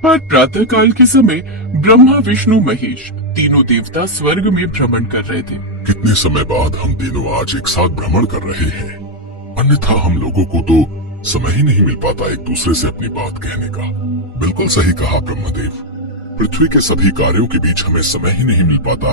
एक बार प्रातः काल के समय ब्रह्मा विष्णु महेश तीनों देवता स्वर्ग में भ्रमण कर रहे थे। कितने समय बाद हम तीनों आज एक साथ भ्रमण कर रहे हैं। अन्यथा हम लोगों को तो समय ही नहीं मिल पाता एक दूसरे से अपनी बात कहने का। बिल्कुल सही कहा ब्रह्मदेव। पृथ्वी के सभी कार्यों के बीच हमें समय ही नहीं मिल पाता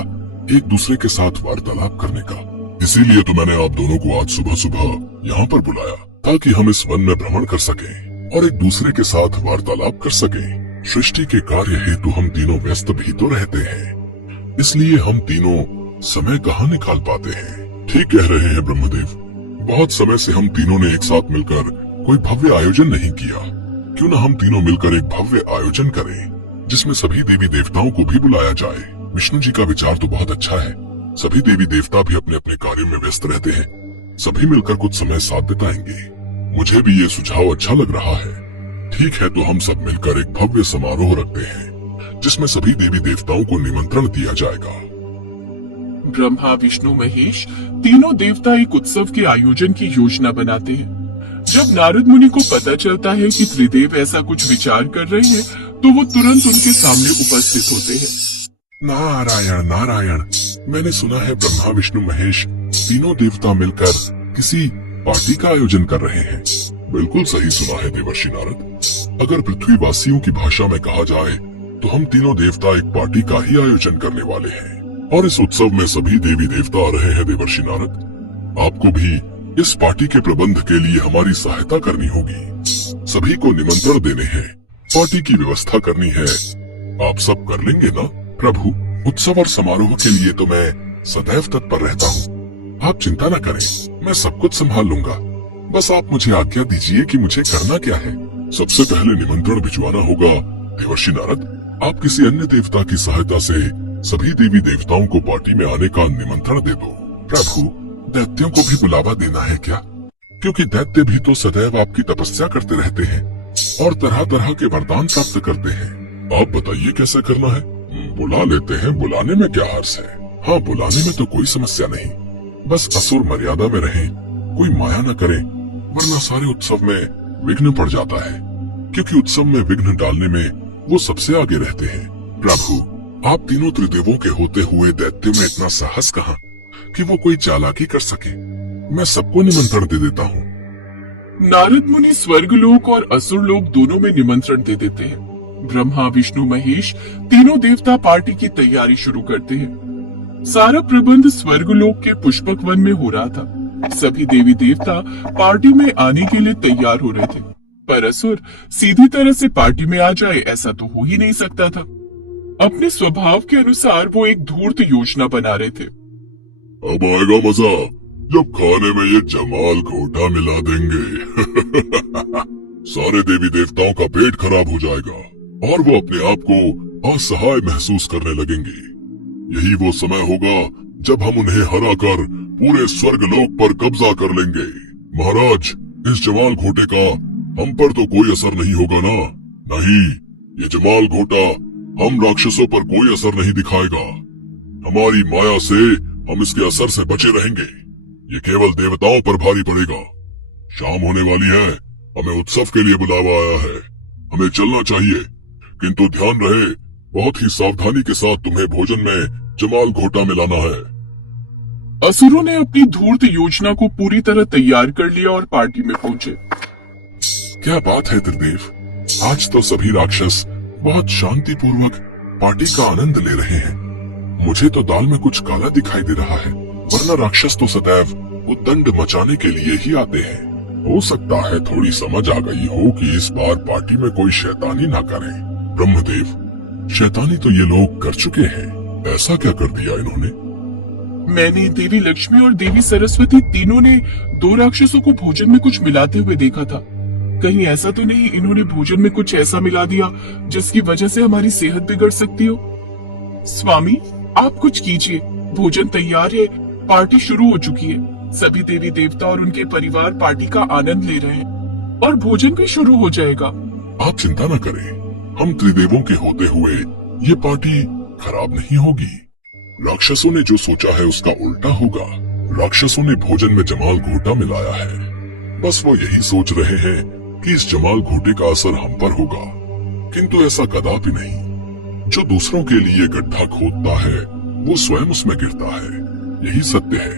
एक दूसरे के साथ वार्तालाप करने का। इसीलिए तो मैंने आप दोनों को आज सुबह सुबह यहाँ पर बुलाया ताकि हम इस वन में भ्रमण कर सकें और एक दूसरे के साथ वार्तालाप कर सकें। सृष्टि के कार्य हेतु हम तीनों व्यस्त भी तो रहते हैं, इसलिए हम तीनों समय कहाँ निकाल पाते हैं। ठीक कह रहे हैं ब्रह्मदेव। बहुत समय से हम तीनों ने एक साथ मिलकर कोई भव्य आयोजन नहीं किया। क्यों न हम तीनों मिलकर एक भव्य आयोजन करें जिसमें सभी देवी देवताओं को भी बुलाया जाए। विष्णु जी का विचार तो बहुत अच्छा है। सभी देवी देवता भी अपने अपने कार्यों में व्यस्त रहते हैं, सभी मिलकर कुछ समय साथ बिताएंगे। मुझे भी ये सुझाव अच्छा लग रहा है। ठीक है, तो हम सब मिलकर एक भव्य समारोह रखते हैं जिसमें सभी देवी देवताओं को निमंत्रण दिया जाएगा। ब्रह्मा विष्णु महेश तीनों देवता एक उत्सव के आयोजन की योजना बनाते हैं। जब नारद मुनि को पता चलता है कि त्रिदेव ऐसा कुछ विचार कर रहे हैं, तो वो तुरंत उनके सामने उपस्थित होते हैं। नारायण नारायण, मैंने सुना है ब्रह्मा विष्णु महेश तीनों देवता मिलकर किसी पार्टी का आयोजन कर रहे हैं। बिल्कुल सही सुना है देवर्षि नारद। अगर पृथ्वीवासियों की भाषा में कहा जाए तो हम तीनों देवता एक पार्टी का ही आयोजन करने वाले हैं और इस उत्सव में सभी देवी देवता आ रहे हैं। देवर्षि नारद, आपको भी इस पार्टी के प्रबंध के लिए हमारी सहायता करनी होगी। सभी को निमंत्रण देने हैं, पार्टी की व्यवस्था करनी है। आप सब कर लेंगे ना? प्रभु, उत्सव और समारोह के लिए तो मैं सदैव तत्पर रहता हूँ। आप चिंता न करें, मैं सब कुछ संभाल लूंगा। बस आप मुझे आज्ञा दीजिए कि मुझे करना क्या है। सबसे पहले निमंत्रण भिजवाना होगा। देवर्षि नारद, आप किसी अन्य देवता की सहायता से सभी देवी देवताओं को पार्टी में आने का निमंत्रण दे दो। प्रभु, दैत्यों को भी बुलावा देना है क्या? क्योंकि दैत्य भी तो सदैव आपकी तपस्या करते रहते हैं और तरह तरह के वरदान प्राप्त करते हैं। आप बताइए कैसे करना है? बुला लेते हैं, बुलाने में क्या हर्ष है। हाँ, बुलाने में तो कोई समस्या नहीं। बस असुर मर्यादा में रहें, कोई माया न करें, वरना सारे उत्सव में विघ्न पड़ जाता है। क्योंकि उत्सव में विघ्न डालने में वो सबसे आगे रहते हैं। प्रभु, आप तीनों त्रिदेवों के होते हुए दैत्य में इतना साहस कहाँ कि वो कोई चालाकी कर सके। मैं सबको निमंत्रण दे देता हूँ। नारद मुनि स्वर्गलोक और असुरलोक दोनों में निमंत्रण दे देते हैं। ब्रह्मा विष्णु महेश तीनों देवता पार्टी की तैयारी शुरू करते हैं। सारा प्रबंध स्वर्गलोक के पुष्पक वन में हो रहा था। सभी देवी देवता पार्टी में आने के लिए तैयार हो रहे थे, पर असुर सीधी तरह से पार्टी में आ जाए ऐसा तो हो ही नहीं सकता था। अपने स्वभाव के अनुसार वो एक धूर्त योजना बना रहे थे। अब आएगा मजा जब खाने में ये जमाल घोटा मिला देंगे। सारे देवी देवताओं का पेट खराब हो जाएगा और वो अपने आप को असहाय महसूस करने लगेंगे। यही वो समय होगा जब हम उन्हें हराकर पूरे स्वर्गलोक पर कब्जा कर लेंगे। महाराज, इस जमाल घोटे का हम पर तो कोई असर नहीं होगा ना? नहीं, ये जमाल घोटा हम राक्षसों पर कोई असर नहीं दिखाएगा। हमारी माया से हम इसके असर से बचे रहेंगे। ये केवल देवताओं पर भारी पड़ेगा। शाम होने वाली है, हमें उत्सव के लिए बुलावा आया है। हमें चलना चाहिए, किंतु ध्यान रहे, बहुत ही सावधानी के साथ तुम्हें भोजन में जमाल घोटा मिलाना है। असुरों ने अपनी धूर्त योजना को पूरी तरह तैयार कर लिया और पार्टी में पहुंचे। क्या बात है त्रिदेव, आज तो सभी राक्षस बहुत शांतिपूर्वक पार्टी का आनंद ले रहे हैं। मुझे तो दाल में कुछ काला दिखाई दे रहा है, वरना राक्षस तो सदैव उद्दंड मचाने के लिए ही आते हैं। हो सकता है थोड़ी समझ आ गई हो कि इस बार पार्टी में कोई शैतानी ना करे। ब्रह्मदेव, शैतानी तो ये लोग कर चुके हैं। ऐसा क्या कर दिया इन्होंने? मैंने देवी लक्ष्मी और देवी सरस्वती तीनों ने दो राक्षसों को भोजन में कुछ मिलाते हुए देखा था। कहीं ऐसा तो नहीं इन्होंने भोजन में कुछ ऐसा मिला दिया जिसकी वजह से हमारी सेहत बिगड़ सकती हो? स्वामी, आप कुछ कीजिए। भोजन तैयार है, पार्टी शुरू हो चुकी है। सभी देवी देवता और उनके परिवार पार्टी का आनंद ले रहे हैं और भोजन भी शुरू हो जाएगा। आप चिंता न करें, हम त्रिदेवों के होते हुए ये पार्टी खराब नहीं होगी। राक्षसों ने जो सोचा है उसका उल्टा होगा। राक्षसों ने भोजन में जमाल घोटा मिलाया है। बस वो यही सोच रहे हैं कि इस जमाल घोटे का असर हम पर होगा। किंतु ऐसा कदापि नहीं। जो दूसरों के लिए गड्ढा खोदता है वो स्वयं उसमें गिरता है, यही सत्य है।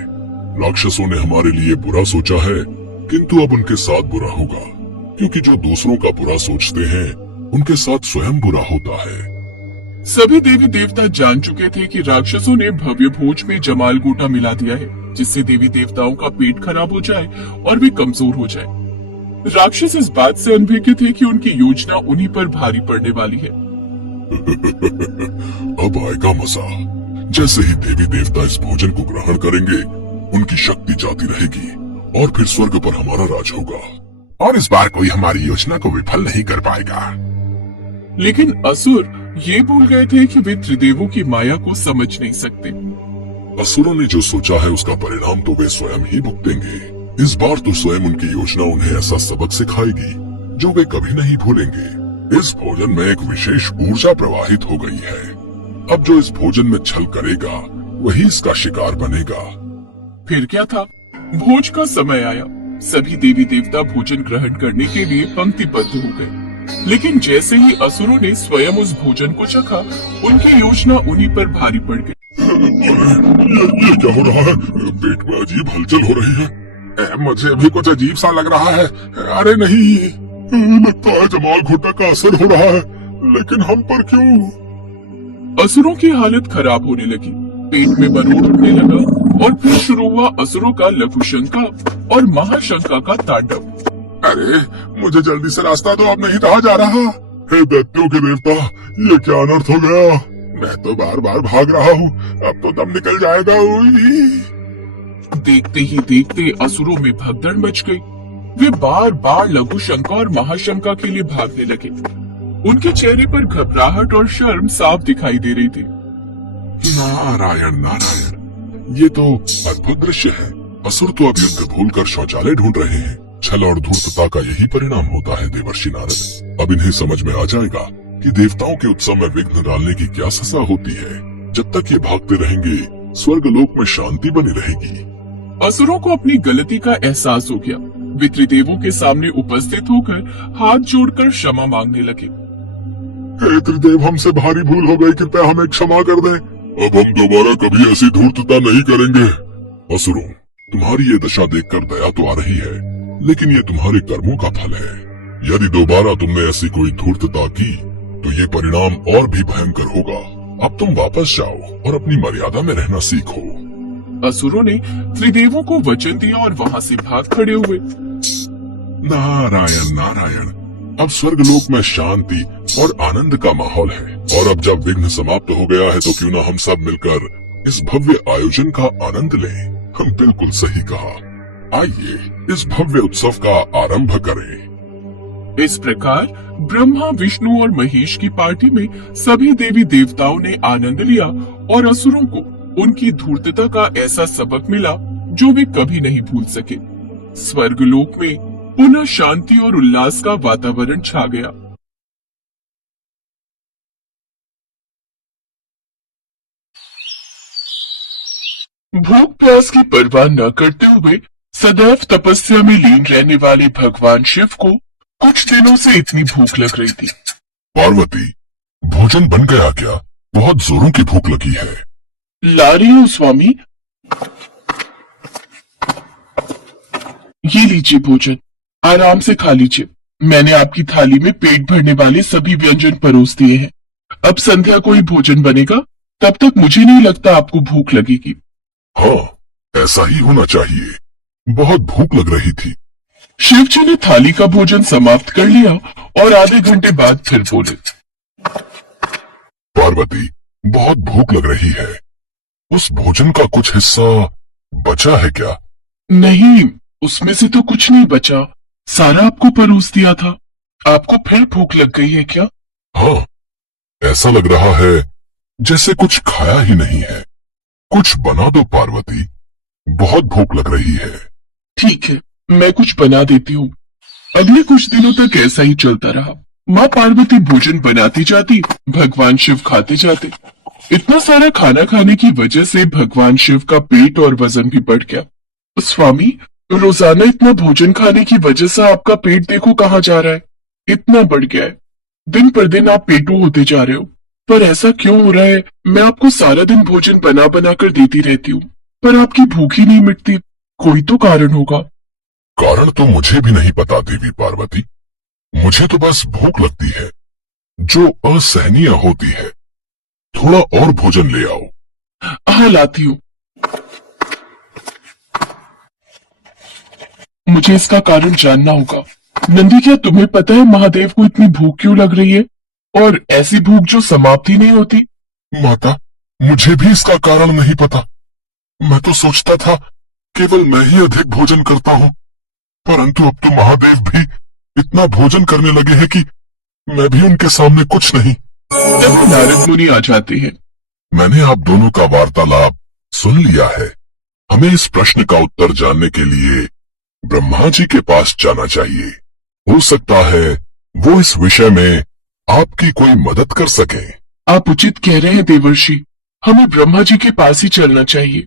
राक्षसों ने हमारे लिए बुरा सोचा है, किंतु अब उनके साथ बुरा होगा, क्योंकि जो दूसरों का बुरा सोचते हैं उनके साथ स्वयं बुरा होता है। सभी देवी देवता जान चुके थे कि राक्षसों ने भव्य भोज में जमाल गोटा मिला दिया है, जिससे देवी देवताओं का पेट खराब हो जाए और वे कमजोर हो जाए। राक्षस इस बात से अनभिज्ञ थे कि उनकी योजना उन्हीं पर भारी पड़ने वाली है। अब आएगा मजा। जैसे ही देवी देवता इस भोजन को ग्रहण करेंगे, उनकी शक्ति जाती रहेगी और फिर स्वर्ग पर हमारा राज होगा, और इस बार कोई हमारी योजना को विफल नहीं कर पाएगा। लेकिन असुर ये भूल गए थे कि वे त्रिदेवों की माया को समझ नहीं सकते। असुरों ने जो सोचा है उसका परिणाम तो वे स्वयं ही भुगतेंगे। इस बार तो स्वयं उनकी योजना उन्हें ऐसा सबक सिखाएगी जो वे कभी नहीं भूलेंगे। इस भोजन में एक विशेष ऊर्जा प्रवाहित हो गई है। अब जो इस भोजन में छल करेगा वही इसका शिकार बनेगा। फिर क्या था? भोज का समय आया। सभी देवी देवता भोजन ग्रहण करने के लिए पंक्तिबद्ध हो गए। लेकिन जैसे ही असुरों ने स्वयं उस भोजन को चखा, उनकी योजना उन्हीं पर भारी पड़ गई। ये क्या हो रहा है? पेट में अजीब हलचल हो रही है। मुझे भी कुछ अजीब सा लग रहा है। अरे नहीं, लगता है जमाल घोटा का असर हो रहा है, लेकिन हम पर क्यों? असुरों की हालत खराब होने लगी। पेट में बरूद उठने लगा और फिर शुरू हुआ असुरों का लघुशंका और महाशंका का तांडव। अरे मुझे जल्दी से रास्ता दो, अब नहीं रहा जा रहा। हे दैत्यों के देवता, ये क्या अनर्थ हो गया? मैं तो बार बार भाग रहा हूँ, अब तो दम निकल जाएगा। देखते ही देखते असुरों में भगदड़ मच गई। वे बार बार लघुशंका और महाशंका के लिए भागने लगे। उनके चेहरे पर घबराहट और शर्म साफ दिखाई दे रही थी। नारायण नारायण, ये तो अद्भुत दृश्य है। असुर तो अब युद्ध भूलकर शौचालय ढूंढ रहे हैं। छल और धूर्तता का यही परिणाम होता है देवर्षि नारद। अब इन्हें समझ में आ जाएगा कि देवताओं के उत्सव में विघ्न डालने की क्या सजा होती है। जब तक ये भागते रहेंगे, स्वर्गलोक में शांति बनी रहेगी। असुरों को अपनी गलती का एहसास हो गया। वे त्रिदेवों के सामने उपस्थित होकर हाथ जोड़कर क्षमा मांगने लगे। हे त्रिदेव, हमसे भारी भूल हो गई, कृपया हमें क्षमा कर दें। अब हम दोबारा कभी ऐसी धूर्तता नहीं करेंगे। असुरों, तुम्हारी ये दशा देखकर दया तो आ रही है, लेकिन ये तुम्हारे कर्मों का फल है। यदि दोबारा तुमने ऐसी कोई धूर्तता की तो ये परिणाम और भी भयंकर होगा। अब तुम वापस जाओ और अपनी मर्यादा में रहना सीखो। असुरों ने त्रिदेवों को वचन दिया और वहाँ से भाग खड़े हुए। नारायण नारायण, अब स्वर्गलोक में शांति और आनंद का माहौल है। और अब जब विघ्न समाप्त हो गया है तो क्यों न हम सब मिलकर इस भव्य आयोजन का आनंद लें। हम बिल्कुल सही कहा। आइए इस भव्य उत्सव का आरंभ करें। इस प्रकार ब्रह्मा, विष्णु और महेश की पार्टी में सभी देवी देवताओं ने आनंद लिया और असुरों को उनकी धूर्तता का ऐसा सबक मिला जो वे कभी नहीं भूल सके। स्वर्गलोक में पुनः शांति और उल्लास का वातावरण छा गया। भूख प्यास की परवाह न करते हुए सदैव तपस्या में लीन रहने वाले भगवान शिव को कुछ दिनों से इतनी भूख लग रही थी। पार्वती, भोजन बन गया क्या? बहुत जोरों की भूख लगी है। ला रही हूँ स्वामी। ये लीजिए भोजन, आराम से खा लीजिए। मैंने आपकी थाली में पेट भरने वाले सभी व्यंजन परोस दिए हैं। अब संध्या को ही भोजन बनेगा, तब तक मुझे नहीं लगता आपको भूख लगेगी। हाँ, ऐसा ही होना चाहिए। बहुत भूख लग रही थी। शिव जी ने थाली का भोजन समाप्त कर लिया और आधे घंटे बाद फिर बोले, पार्वती, बहुत भूख लग रही है। उस भोजन का कुछ हिस्सा बचा है क्या? नहीं, उसमें से तो कुछ नहीं बचा। सारा आपको परोस दिया था। आपको फिर भूख लग गई है क्या? हाँ, ऐसा लग रहा है जैसे कुछ खाया ही नहीं है। कुछ बना दो पार्वती, बहुत भूख लग रही है। ठीक है, मैं कुछ बना देती हूँ। अगले कुछ दिनों तक ऐसा ही चलता रहा। माँ पार्वती भोजन बनाती जाती, भगवान शिव खाते जाते। इतना सारा खाना खाने की वजह से भगवान शिव का पेट और वजन भी बढ़ गया। स्वामी, रोजाना इतना भोजन खाने की वजह से आपका पेट देखो कहाँ जा रहा है, इतना बढ़ गया है। दिन पर दिन आप पेटू होते जा रहे हो। पर ऐसा क्यों हो रहा है? मैं आपको सारा दिन भोजन बना बना कर देती रहती हूँ, पर आपकी भूख ही नहीं मिटती। कोई तो कारण होगा। कारण तो मुझे भी नहीं पता देवी पार्वती। मुझे तो बस भूख लगती है, जो असहनीय होती है। थोड़ा और भोजन ले आओ। हाँ, लाती हूँ। मुझे इसका कारण जानना होगा। नंदी, क्या तुम्हें पता है महादेव को इतनी भूख क्यों लग रही है? और ऐसी भूख जो समाप्ति नहीं होती। माता, मुझे भी इसका कारण नहीं पता। मैं तो सोचता था केवल मैं ही अधिक भोजन करता हूँ, परंतु अब तो महादेव भी इतना भोजन करने लगे हैं कि मैं भी उनके सामने कुछ नहीं। तब नारद मुनि आ जाते हैं। मैंने आप दोनों का वार्तालाप सुन लिया है। हमें इस प्रश्न का उत्तर जानने के लिए ब्रह्मा जी के पास जाना चाहिए। हो सकता है वो इस विषय में आपकी कोई मदद कर सके। आप उचित कह रहे हैं देवर्षि, हमें ब्रह्मा जी के पास ही चलना चाहिए।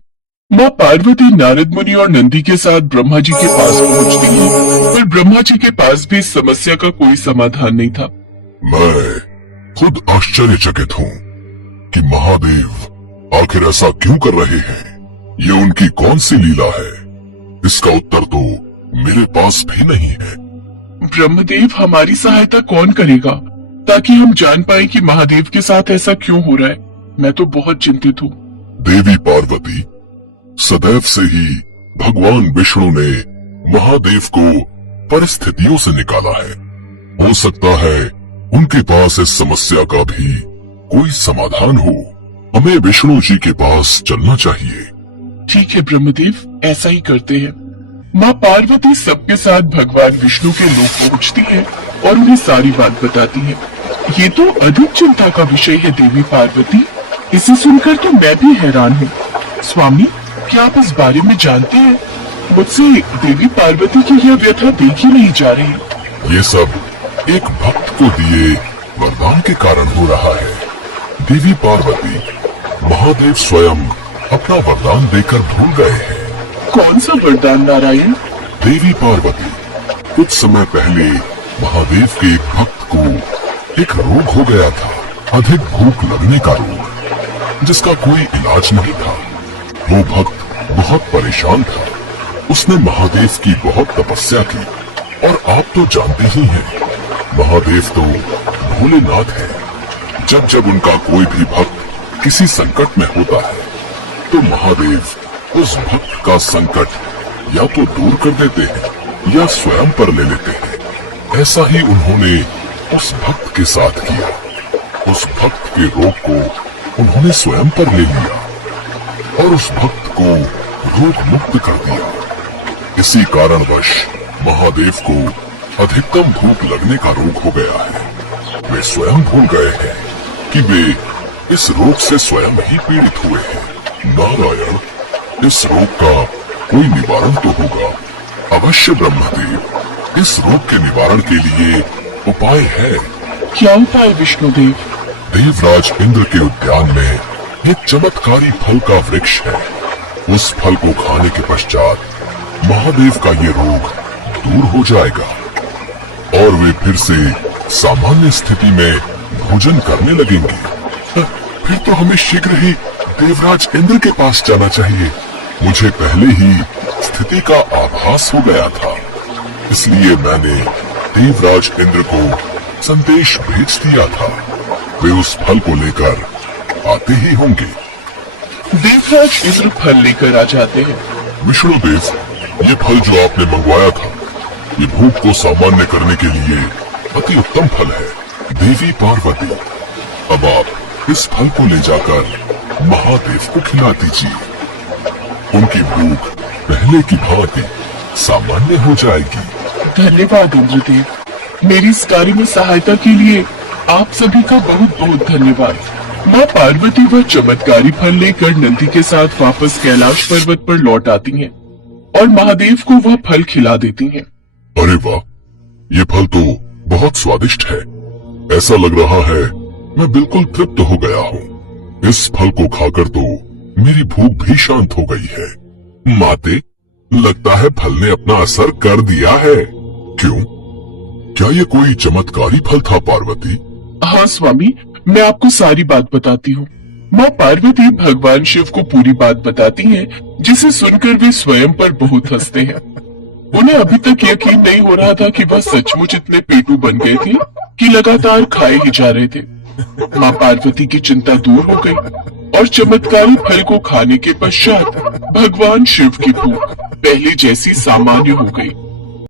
माँ पार्वती नारद मुनि और नंदी के साथ ब्रह्मा जी के पास पहुंचती है, पर ब्रह्मा जी के पास भी इस समस्या का कोई समाधान नहीं था। मैं खुद आश्चर्यचकित हूँ कि महादेव आखिर ऐसा क्यों कर रहे हैं। ये उनकी कौन सी लीला है? इसका उत्तर तो मेरे पास भी नहीं है। ब्रह्मदेव, हमारी सहायता कौन करेगा ताकि हम जान पाए कि महादेव के साथ ऐसा क्यों हो रहा है? मैं तो बहुत चिंतित हूँ। देवी पार्वती, सदैव से ही भगवान विष्णु ने महादेव को परिस्थितियों से निकाला है। हो सकता है उनके पास इस समस्या का भी कोई समाधान हो। हमें विष्णु जी के पास चलना चाहिए। ठीक है ब्रह्मदेव, ऐसा ही करते हैं। माँ पार्वती सबके साथ भगवान विष्णु के लोक पहुँचती है और उन्हें सारी बात बताती है। ये तो अधिक चिंता का विषय है देवी पार्वती। इसे सुनकर तो मैं भी हैरान हूँ। स्वामी, क्या आप इस बारे में जानते हैं? मुझसे देवी पार्वती की यह व्यथा देखी नहीं जा रही। ये सब एक भक्त को दिए वरदान के कारण हो रहा है। देवी पार्वती, महादेव स्वयं अपना वरदान देकर भूल गए हैं। कौन सा वरदान नारायण? देवी पार्वती, कुछ समय पहले महादेव के एक भक्त को एक रोग हो गया था, अधिक भूख लगने का रोग, जिसका कोई इलाज नहीं था। वो भक्त बहुत परेशान था। उसने महादेव की बहुत तपस्या की, और आप तो जानते ही हैं, महादेव तो भोलेनाथ है। जब जब उनका कोई भी भक्त किसी संकट में होता है, तो महादेव उस भक्त का संकट या तो दूर कर देते हैं या स्वयं पर ले लेते हैं। ऐसा ही उन्होंने उस भक्त के साथ किया। उस भक्त के रोग को उन्होंने स्वयं पर ले लिया और उस भक्त को रोग मुक्त कर दिया। इसी कारणवश महादेव को अधिकतम भूख लगने का रोग हो गया है। वे स्वयं भूल गए हैं कि वे इस रोग से स्वयं ही पीड़ित हुए हैं। नारायण, इस रोग का कोई निवारण तो होगा। अवश्य ब्रह्मदेव, इस रोग के निवारण के लिए उपाय है। क्या उपाय विष्णुदेव? देवराज इंद्र के उद्यान में एक चमत्कारी फल का वृक्ष है। उस फल को खाने के पश्चात महादेव का ये रोग दूर हो जाएगा और वे फिर से सामान्य स्थिति में भोजन करने लगेंगे। फिर तो हमें शीघ्र ही देवराज इंद्र के पास जाना चाहिए। मुझे पहले ही स्थिति का आभास हो गया था, इसलिए मैंने देवराज इंद्र को संदेश भेज दिया था। वे उस फल को लेकर आते ही होंगे। देवराज इंद्र फल लेकर आ जाते हैं। विष्णुदेव, ये फल जो आपने मंगवाया था, ये भूख को सामान्य करने के लिए अति उत्तम फल है। देवी पार्वती, अब आप इस फल को ले जाकर महादेव को खिला दीजिए। उनकी भूख पहले की भांति सामान्य हो जाएगी। धन्यवाद इंद्रदेव, मेरी इस कार्य में सहायता के लिए आप सभी का बहुत बहुत धन्यवाद। माँ पार्वती वह चमत्कारी फल लेकर नंदी के साथ वापस कैलाश पर्वत पर लौट आती हैं और महादेव को वह फल खिला देती हैं। अरे वाह, ये फल तो बहुत स्वादिष्ट है। ऐसा लग रहा है मैं बिल्कुल तृप्त हो गया हूँ। इस फल को खाकर तो मेरी भूख भी शांत हो गई है। माते, लगता है फल ने अपना असर कर दिया है। क्यों? क्या ये कोई चमत्कारी फल था पार्वती? हाँ स्वामी, मैं आपको सारी बात बताती हूँ। माँ पार्वती भगवान शिव को पूरी बात बताती हैं, जिसे सुनकर वे स्वयं पर बहुत हंसते हैं। उन्हें अभी तक यकीन नहीं हो रहा था कि वह सचमुच इतने पेटू बन गए थे कि लगातार खाए ही जा रहे थे। माँ पार्वती की चिंता दूर हो गई और चमत्कारी फल को खाने के पश्चात भगवान शिव की भूख पहले जैसी सामान्य हो गई।